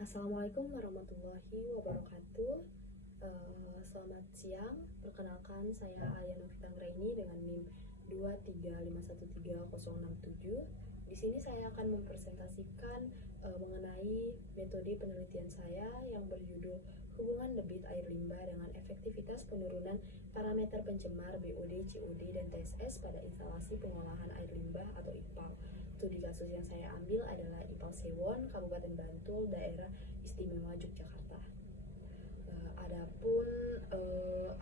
Assalamualaikum warahmatullahi wabarakatuh. Selamat siang. Perkenalkan, saya Alia Novita Anggraini dengan NIM 235131067. Di sini saya akan mempresentasikan mengenai metode penelitian saya yang berjudul hubungan debit air limbah dengan efektivitas penurunan parameter pencemar BOD, COD, dan TSS pada instalasi pengolahan air limbah atau IPAL. Studi kasus yang saya ambil adalah IPAL Sewon, Kabupaten Bantul, Daerah Istimewa Yogyakarta. Adapun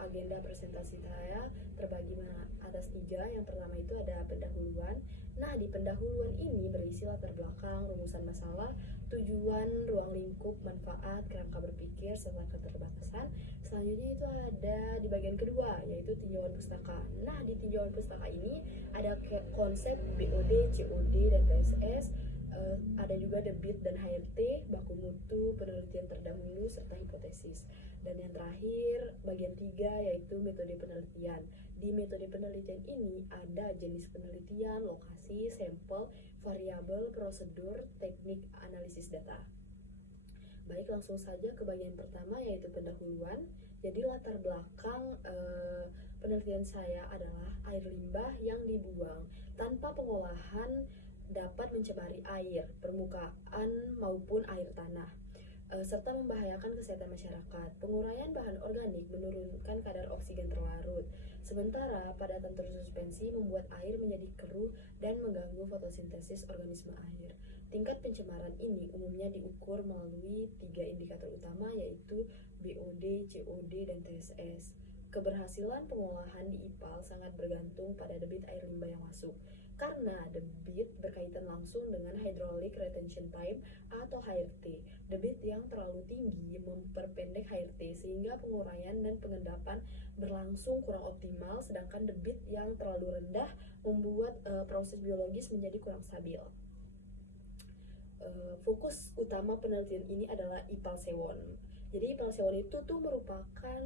agenda presentasi saya terbagi atas 3. Yang pertama itu ada pendahuluan. Nah, di pendahuluan ini berisi latar belakang, rumusan masalah, tujuan, ruang lingkup, manfaat, kerangka berpikir, serta keterbatasan. Selanjutnya itu ada di bagian kedua, yaitu tinjauan pustaka. Nah, di tinjauan pustaka ini ada konsep BOD, COD, dan TSS, ada juga debit dan HRT, baku mutu, penelitian terdahulu, serta hipotesis. Dan yang terakhir, bagian 3, yaitu metode penelitian. Di metode penelitian ini ada jenis penelitian, lokasi, sampel, variabel, prosedur, teknik analisis data. Baik, langsung saja ke bagian pertama, yaitu pendahuluan. Jadi latar belakang penelitian saya adalah air limbah yang dibuang tanpa pengolahan dapat mencemari air, permukaan maupun air tanah, serta membahayakan kesehatan masyarakat. Penguraian bahan organik menurunkan kadar oksigen terlarut, sementara padatan tersuspensi membuat air menjadi keruh dan mengganggu fotosintesis organisme air. Tingkat pencemaran ini umumnya diukur melalui 3 indikator utama, yaitu BOD, COD, dan TSS. Keberhasilan pengolahan di IPAL sangat bergantung pada debit air limbah yang masuk, karena debit berkaitan langsung dengan hydraulic retention time atau HRT. Debit yang terlalu tinggi memperpendek HRT sehingga penguraian dan pengendapan berlangsung kurang optimal, sedangkan debit yang terlalu rendah membuat proses biologis menjadi kurang stabil. Fokus utama penelitian ini adalah IPAL Sewon. Jadi IPAL Sewon itu tuh merupakan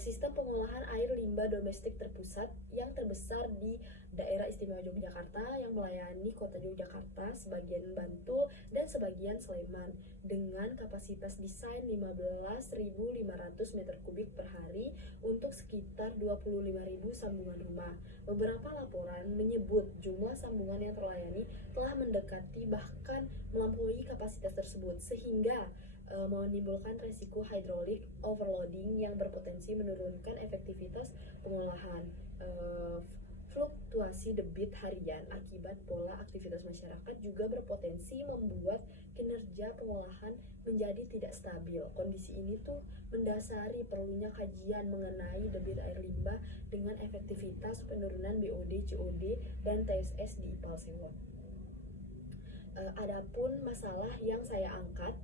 sistem pengolahan air limbah domestik terpusat yang terbesar di daerah istimewa Yogyakarta yang melayani kota Yogyakarta, sebagian Bantul, dan sebagian Sleman dengan kapasitas desain 15.500 meter kubik per hari untuk sekitar 25.000 sambungan rumah. Beberapa laporan menyebut jumlah sambungan yang terlayani telah mendekati bahkan melampaui kapasitas tersebut, sehingga menimbulkan resiko hydraulic overloading yang berpotensi menurunkan efektivitas pengolahan. Fluktuasi debit harian akibat pola aktivitas masyarakat juga berpotensi membuat kinerja pengolahan menjadi tidak stabil. Kondisi ini tuh mendasari perlunya kajian mengenai debit air limbah dengan efektivitas penurunan BOD, COD, dan TSS di IPAL Sewon. Adapun masalah yang saya angkat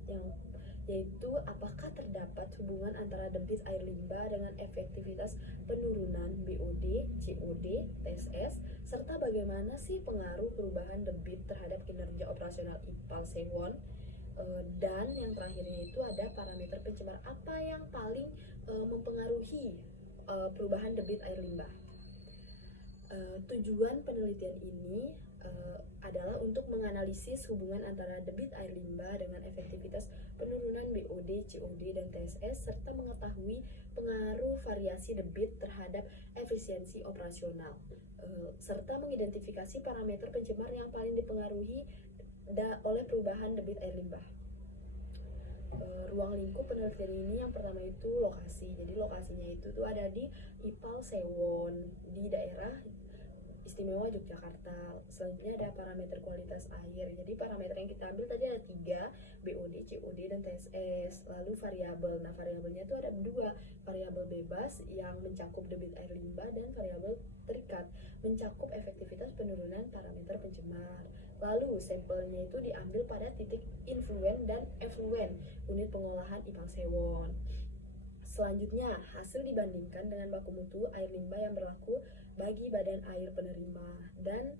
yaitu apakah terdapat hubungan antara debit air limbah dengan efektivitas penurunan BOD, COD, TSS, serta bagaimana sih pengaruh perubahan debit terhadap kinerja operasional IPAL Sewon. Dan yang terakhirnya itu ada parameter pencemar apa yang paling mempengaruhi perubahan debit air limbah. Tujuan penelitian ini adalah untuk menganalisis hubungan antara debit air limbah dengan efektivitas penurunan BOD, COD, dan TSS, serta mengetahui pengaruh variasi debit terhadap efisiensi operasional, serta mengidentifikasi parameter pencemar yang paling dipengaruhi oleh perubahan debit air limbah. Ruang lingkup penelitian ini yang pertama itu lokasi. Jadi lokasinya itu tuh ada di IPAL Sewon di daerah Istimewa Yogyakarta. Selanjutnya ada parameter kualitas air. Jadi parameter yang kita ambil tadi ada 3, BOD, COD, dan TSS. Lalu variabel. Nah, variabelnya itu ada 2, variabel bebas yang mencakup debit air limbah dan variabel terikat mencakup efektivitas penurunan parameter pencemar. Lalu sampelnya itu diambil pada titik influen dan effluen unit pengolahan IPAL Sewon. Selanjutnya, hasil dibandingkan dengan baku mutu air limbah yang berlaku bagi badan air penerima. Dan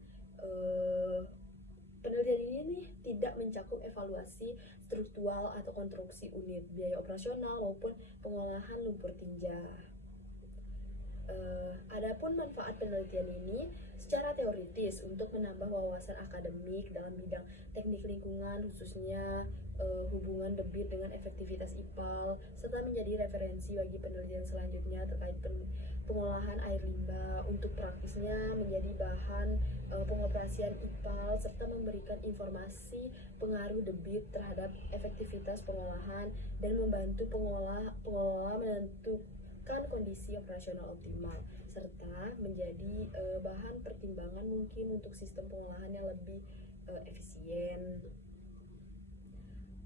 penelitian ini nih tidak mencakup evaluasi struktural atau konstruksi unit, biaya operasional maupun pengolahan lumpur tinja. Adapun manfaat penelitian ini secara teoritis untuk menambah wawasan akademik dalam bidang teknik lingkungan, khususnya hubungan debit dengan efektivitas IPAL, serta menjadi referensi bagi penelitian selanjutnya terkait pengolahan air limbah. Untuk praktisnya menjadi bahan pengoperasian IPAL serta memberikan informasi pengaruh debit terhadap efektivitas pengolahan dan membantu pengelola menentukan kondisi operasional optimal, serta menjadi bahan pertimbangan mungkin untuk sistem pengolahan yang lebih efisien.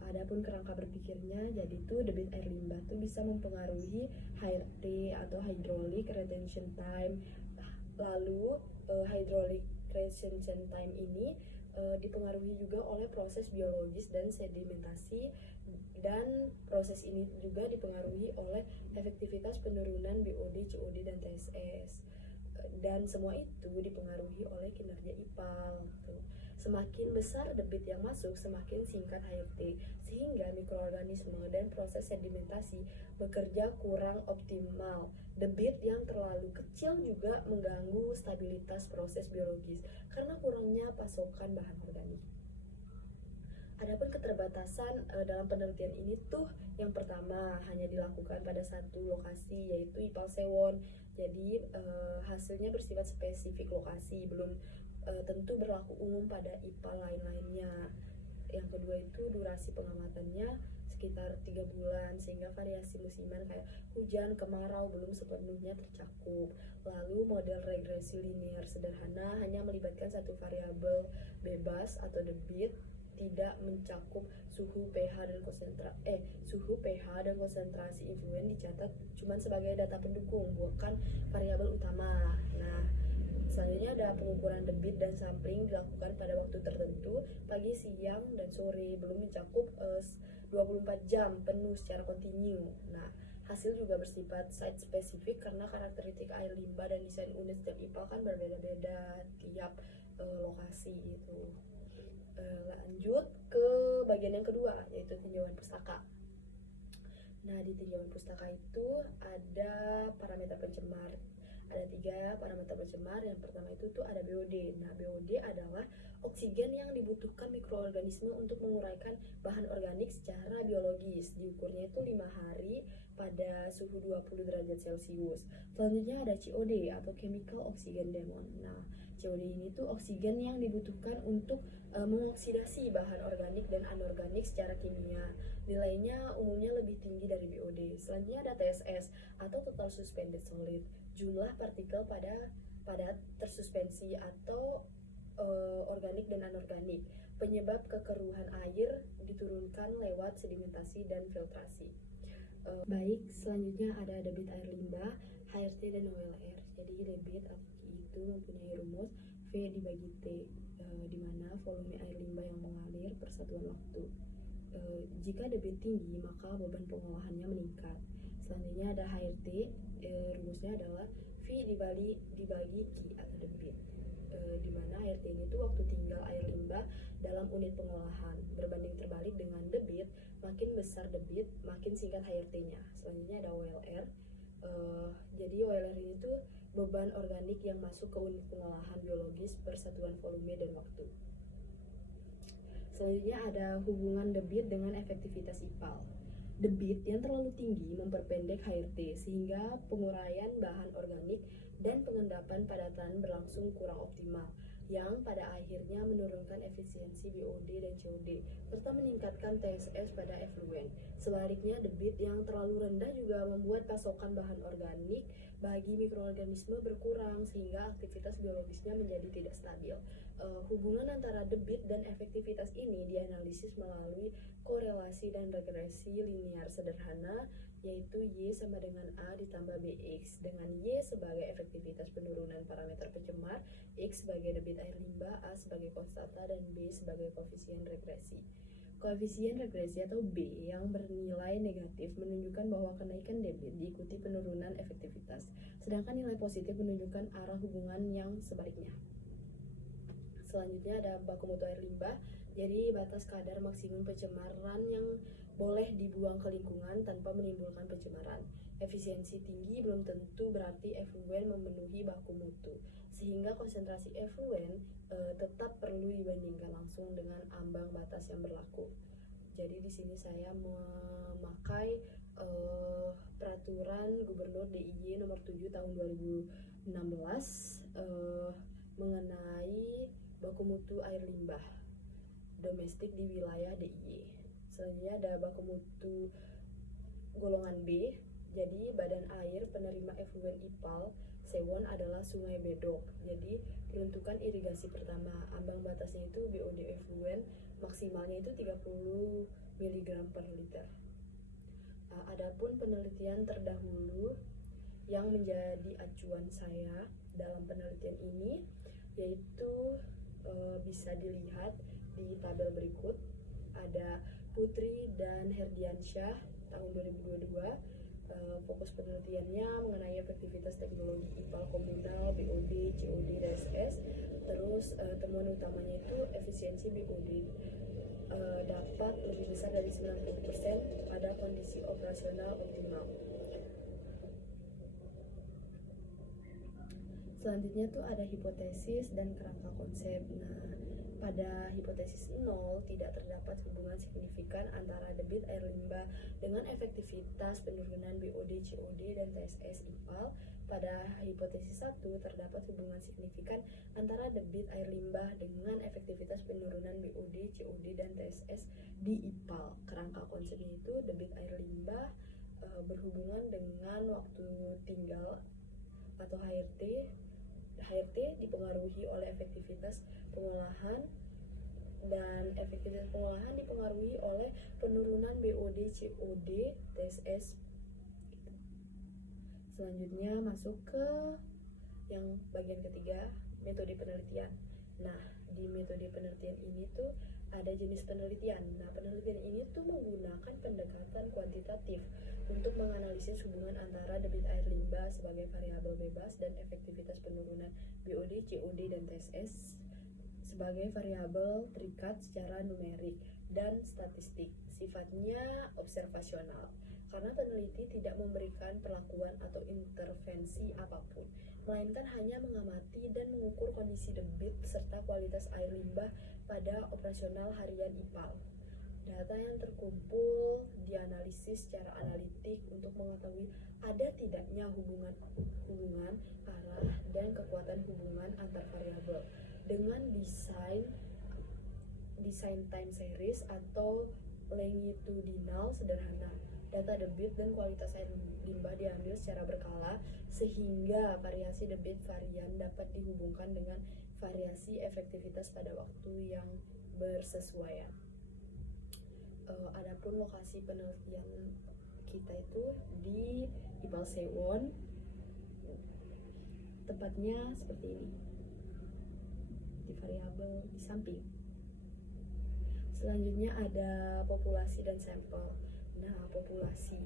Adapun kerangka berpikirnya, jadi tuh debit air limbah tuh bisa mempengaruhi HRT atau hydraulic retention time. Lalu hydraulic retention time ini dipengaruhi juga oleh proses biologis dan sedimentasi, dan proses ini juga dipengaruhi oleh efektivitas penurunan BOD, COD, dan TSS. Dan semua itu dipengaruhi oleh kinerja IPAL. Semakin besar debit yang masuk, semakin singkat HRT, sehingga mikroorganisme dan proses sedimentasi bekerja kurang optimal. Debit yang terlalu kecil juga mengganggu stabilitas proses biologis karena kurangnya pasokan bahan organik. Adapun keterbatasan dalam penelitian ini tuh, yang pertama hanya dilakukan pada satu lokasi, yaitu IPAL Sewon. Jadi hasilnya bersifat spesifik lokasi, belum tentu berlaku umum pada IPAL lain-lainnya. Yang kedua itu durasi pengamatannya sekitar 3 bulan, sehingga variasi musiman kayak hujan, kemarau belum sepenuhnya tercakup. Lalu model regresi linear sederhana hanya melibatkan satu variabel bebas atau debit, tidak mencakup suhu pH dan konsentrasi influen dicatat cuma sebagai data pendukung, bukan variabel utama. Nah, selanjutnya ada pengukuran debit dan sampling dilakukan pada waktu tertentu, pagi, siang, dan sore, belum mencakup 24 jam penuh secara kontinu. Nah, hasil juga bersifat site spesifik karena karakteristik air limbah dan desain unit setiap IPAL kan berbeda-beda tiap lokasi itu. Lanjut ke bagian yang kedua, yaitu tinjauan pustaka. Nah, di tinjauan pustaka itu ada parameter pencemar. Ada 3 parameter pencemar. Yang pertama itu tuh ada BOD. Nah, BOD adalah oksigen yang dibutuhkan mikroorganisme untuk menguraikan bahan organik secara biologis. Diukurnya itu 5 hari pada suhu 20 derajat Celcius. Selanjutnya ada COD atau Chemical Oxygen Demand. Nah, COD ini tuh oksigen yang dibutuhkan untuk mengoksidasi bahan organik dan anorganik secara kimia. Nilainya umumnya lebih tinggi dari BOD. Selanjutnya ada TSS atau Total Suspended Solid, jumlah partikel pada tersuspensi atau organik dan anorganik. Penyebab kekeruhan air diturunkan lewat sedimentasi dan filtrasi. Baik, selanjutnya ada debit air limbah, HRT, dan OLR. Jadi debit itu mempunyai rumus V dibagi T, di mana volume air limbah yang mengalir per satuan waktu. Jika debit tinggi, maka beban pengolahannya meningkat. Selanjutnya ada HRT, rumusnya adalah V dibagi Q atau debit, di mana HRT ini tuh waktu tinggal air limbah dalam unit pengolahan. Berbanding terbalik dengan debit, makin besar debit, makin singkat HRT-nya. Selanjutnya ada OLR. Jadi OLR ini tuh beban organik yang masuk ke unit pengolahan biologis per satuan volume dan waktu. Selanjutnya ada hubungan debit dengan efektivitas IPAL. Debit yang terlalu tinggi memperpendek HRT sehingga penguraian bahan organik dan pengendapan padatan berlangsung kurang optimal, yang pada akhirnya menurunkan efisiensi BOD dan COD serta meningkatkan TSS pada efluen. Sebaliknya, debit yang terlalu rendah juga membuat pasokan bahan organik bagi mikroorganisme berkurang sehingga aktivitas biologisnya menjadi tidak stabil. Hubungan antara debit dan efektivitas ini dianalisis melalui korelasi dan regresi linear sederhana, yaitu Y sama dengan A ditambah BX, dengan Y sebagai efektivitas penurunan parameter pencemar, X sebagai debit air limbah, A sebagai konstanta, dan B sebagai koefisien regresi. Koefisien regresi atau B yang bernilai negatif menunjukkan bahwa kenaikan debit diikuti penurunan efektivitas, sedangkan nilai positif menunjukkan arah hubungan yang sebaliknya. Selanjutnya ada baku mutu air limbah, jadi batas kadar maksimum pencemaran yang boleh dibuang ke lingkungan tanpa menimbulkan pencemaran. Efisiensi tinggi belum tentu berarti efluen memenuhi baku mutu, sehingga konsentrasi efluen tetap perlu dibandingkan langsung dengan ambang batas yang berlaku. Jadi di sini saya memakai peraturan Gubernur DIY nomor 7 tahun 2016 mengenai baku mutu air limbah domestik di wilayah DIY. Selanjutnya ada baku mutu golongan B. Jadi badan air penerima efluen IPAL Sewon adalah Sungai Bedok. Jadi peruntukan irigasi pertama, ambang batasnya itu BOD efluen maksimalnya itu 30 mg per liter. Adapun penelitian terdahulu yang menjadi acuan saya dalam penelitian ini yaitu bisa dilihat di tabel berikut. Ada Putri dan Herdiansyah tahun 2022. Fokus penelitiannya mengenai efektivitas teknologi IPAL komunal, BOD, COD, DSS. Terus temuan utamanya itu efisiensi BOD dapat lebih besar dari 90% pada kondisi operasional optimal. Selanjutnya tuh ada hipotesis dan kerangka konsep. Nah, pada hipotesis 0 tidak terdapat hubungan signifikan antara debit air limbah dengan efektivitas penurunan BOD, COD, dan TSS IPAL. Pada hipotesis 1 terdapat hubungan signifikan antara debit air limbah dengan efektivitas penurunan BOD, COD, dan TSS di IPAL. Kerangka konsepnya itu debit air limbah berhubungan dengan waktu tinggal atau HRT. HRT dipengaruhi oleh efektivitas pengolahan, dan efektivitas pengolahan dipengaruhi oleh penurunan BOD, COD, TSS. Selanjutnya masuk ke yang bagian ketiga, metode penelitian. Nah, di metode penelitian ini tuh ada jenis penelitian. Nah, penelitian ini tuh menggunakan pendekatan kuantitatif untuk menganalisis hubungan antara debit air limbah sebagai variabel bebas dan efektivitas penurunan BOD, COD, dan TSS sebagai variabel terikat secara numerik dan statistik. Sifatnya observasional karena peneliti tidak memberikan perlakuan atau intervensi apapun, melainkan hanya mengamati dan mengukur kondisi debit serta kualitas air limbah pada operasional harian IPAL. Data yang terkumpul dianalisis secara analitik untuk mengetahui ada tidaknya hubungan arah dan kekuatan hubungan antar variabel dengan desain time series atau longitudinal sederhana. Data debit dan kualitas air limbah diambil secara berkala sehingga variasi debit varian dapat dihubungkan dengan variasi efektivitas pada waktu yang bersesuaian. Adapun lokasi penelitian kita itu di IPAL Sewon, tempatnya seperti ini, di variabel di samping. Selanjutnya ada populasi dan sampel. Nah, populasi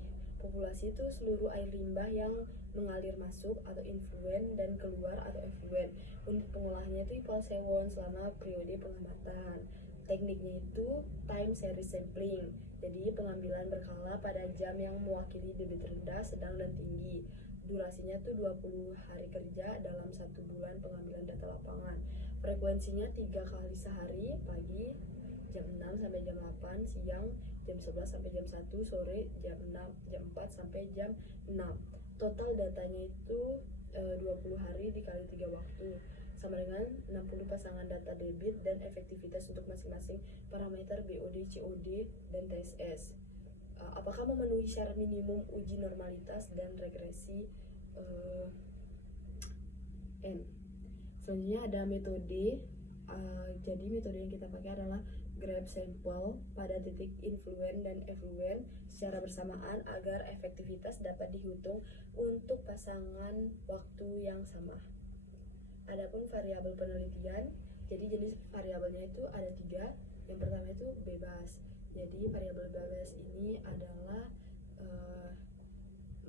itu seluruh air limbah yang mengalir masuk atau influen dan keluar atau effluent. Unit pengolahannya itu IPAL Sewon selama periode pengamatan. Tekniknya itu time series sampling. Jadi pengambilan berkala pada jam yang mewakili debit rendah, sedang, dan tinggi. Durasinya tuh 20 hari kerja dalam 1 bulan pengambilan data lapangan. Frekuensinya 3 kali sehari, pagi jam 6 sampai jam 8, siang jam 11 sampai jam 1, sore jam 4 sampai jam 6. Total datanya itu 20 hari dikali 3 waktu sama dengan 60 pasangan data debit dan efektivitas untuk masing-masing parameter BOD, COD, dan TSS. Apakah memenuhi syarat minimum uji normalitas dan regresi N. Selanjutnya ada metode. Jadi metode yang kita pakai adalah grab sampel pada titik influen dan effluen secara bersamaan agar efektivitas dapat dihitung untuk pasangan waktu yang sama. Adapun variabel penelitian, jadi jenis variabelnya itu ada 3. Yang pertama itu bebas. Jadi variabel bebas ini adalah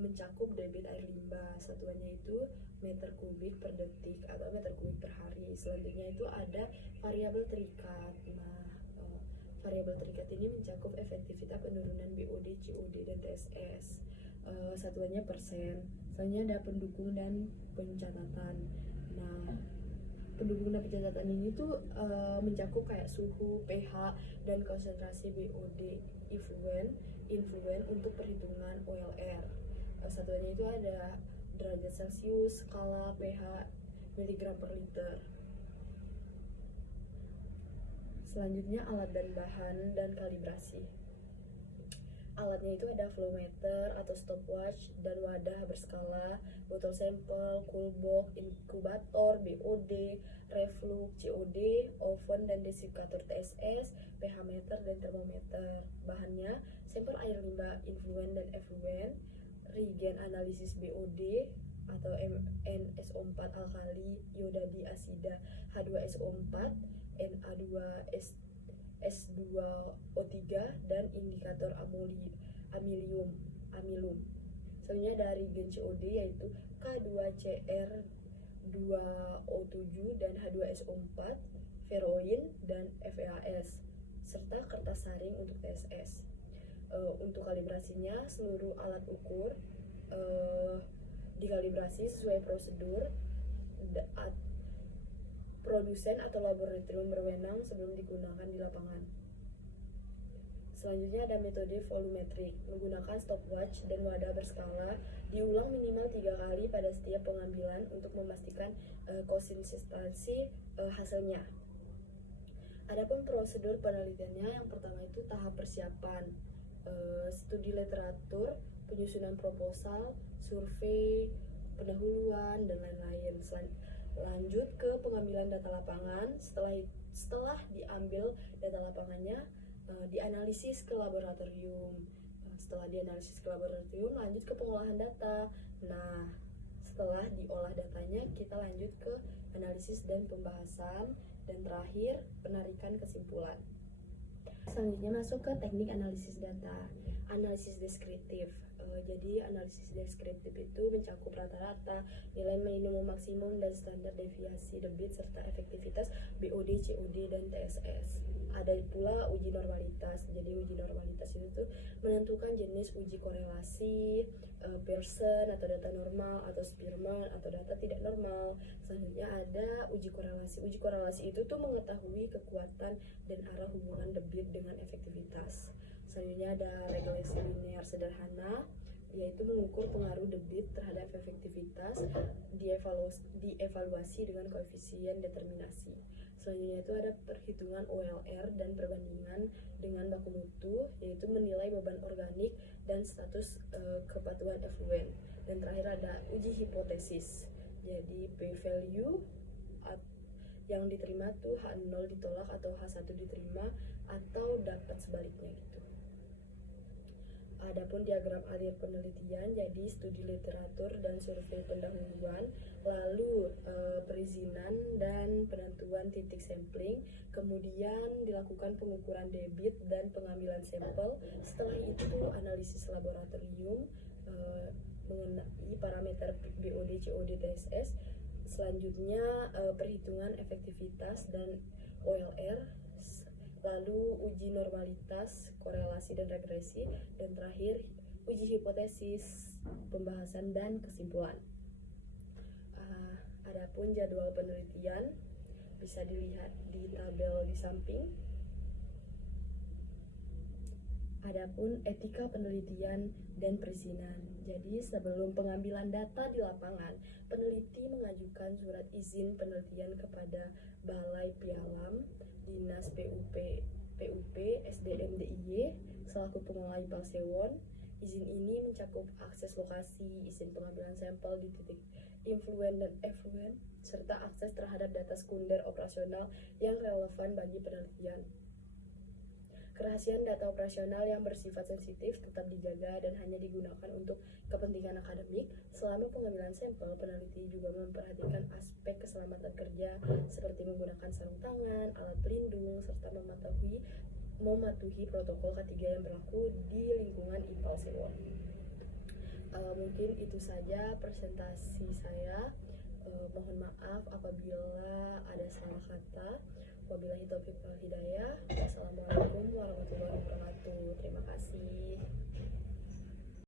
mencakup debit air limbah. Satuannya itu meter kubik per detik atau meter kubik per hari. Selanjutnya itu ada variabel terikat. Nah, variabel terikat ini mencakup efektivitas penurunan BOD, COD, dan TSS. Satuannya persen. Selanjutnya ada pendukung dan pencatatan. Nah, pendukung dan pencatatan ini tuh mencakup kayak suhu, pH, dan konsentrasi BOD influent untuk perhitungan OLR. Satuannya itu ada derajat Celcius, skala, pH, miligram per liter. Selanjutnya alat dan bahan dan kalibrasi. Alatnya itu ada flowmeter atau stopwatch dan wadah berskala, botol sampel, cool box, inkubator, BOD, reflux, COD, oven dan desikator TSS, pH meter dan termometer. Bahannya sampel air limbah influent dan effluent, reagen analisis BOD atau NSO4 alkali, iodadi asida, H2SO4, Na2S S2O3 dan indikator amilum. Selanjutnya dari gen COD yaitu K2CR2O7 dan H2SO4, feroin dan FeAS, serta kertas saring untuk TSS. Untuk kalibrasinya, seluruh alat ukur dikalibrasi sesuai prosedur produsen atau laboratorium berwenang sebelum digunakan di lapangan. Selanjutnya ada metode volumetrik, menggunakan stopwatch dan wadah berskala, diulang minimal 3 kali pada setiap pengambilan untuk memastikan konsistensi hasilnya. Adapun prosedur penelitiannya, yang pertama itu tahap persiapan, studi literatur, penyusunan proposal, survei, pendahuluan, dan lain-lain. Lanjut ke pengambilan data lapangan. Setelah diambil data lapangannya, dianalisis ke laboratorium. Setelah dianalisis ke laboratorium, lanjut ke pengolahan data. Nah, setelah diolah datanya, kita lanjut ke analisis dan pembahasan, dan terakhir penarikan kesimpulan. Selanjutnya masuk ke teknik analisis data. Analisis deskriptif. Jadi analisis deskriptif itu mencakup rata-rata, nilai minimum maksimum dan standar deviasi debit serta efektivitas BOD, COD, dan TSS. Ada pula uji normalitas. Jadi uji normalitas itu tuh menentukan jenis uji korelasi, Pearson atau data normal, atau Spearman atau data tidak normal. Selanjutnya ada uji korelasi. Uji korelasi itu tuh mengetahui kekuatan dan arah hubungan debit dengan efektivitas. Selanjutnya ada regresi linear sederhana, yaitu mengukur pengaruh debit terhadap efektivitas, dievaluasi dengan koefisien determinasi. Selanjutnya itu ada perhitungan OLR dan perbandingan dengan baku mutu, yaitu menilai beban organik dan status kepatuhan effluent. Dan terakhir ada uji hipotesis. Jadi p-value yang diterima tuh H0 ditolak atau H1 diterima atau dapat sebaliknya gitu. Adapun diagram alir penelitian, jadi studi literatur dan survei pendahuluan, lalu perizinan dan penentuan titik sampling, kemudian dilakukan pengukuran debit dan pengambilan sampel. Setelah itu analisis laboratorium mengenai parameter BOD, COD, TSS. Selanjutnya perhitungan efektivitas dan OLR, lalu uji normalitas, korelasi dan regresi, dan terakhir uji hipotesis, pembahasan dan kesimpulan. Adapun jadwal penelitian bisa dilihat di tabel di samping. Adapun etika penelitian dan perizinan. Jadi sebelum pengambilan data di lapangan, peneliti mengajukan surat izin penelitian kepada Balai Pialam, Dinas PUP, SDM DIY, selaku pengelola IPAL Sewon. Izin ini mencakup akses lokasi, izin pengambilan sampel di titik influent dan effluent, serta akses terhadap data sekunder operasional yang relevan bagi penelitian. Kerahasiaan data operasional yang bersifat sensitif tetap dijaga dan hanya digunakan untuk kepentingan akademik. Selama pengambilan sampel, peneliti juga memperhatikan aspek keselamatan kerja seperti menggunakan sarung tangan, alat pelindung, serta mematuhi protokol K3 yang berlaku di lingkungan IPAL Sewon. Mungkin itu saja presentasi saya. Mohon maaf apabila ada salah kata. Wabillahi taufiq wal hidayah. Wassalamualaikum warahmatullahi wabarakatuh. Terima kasih.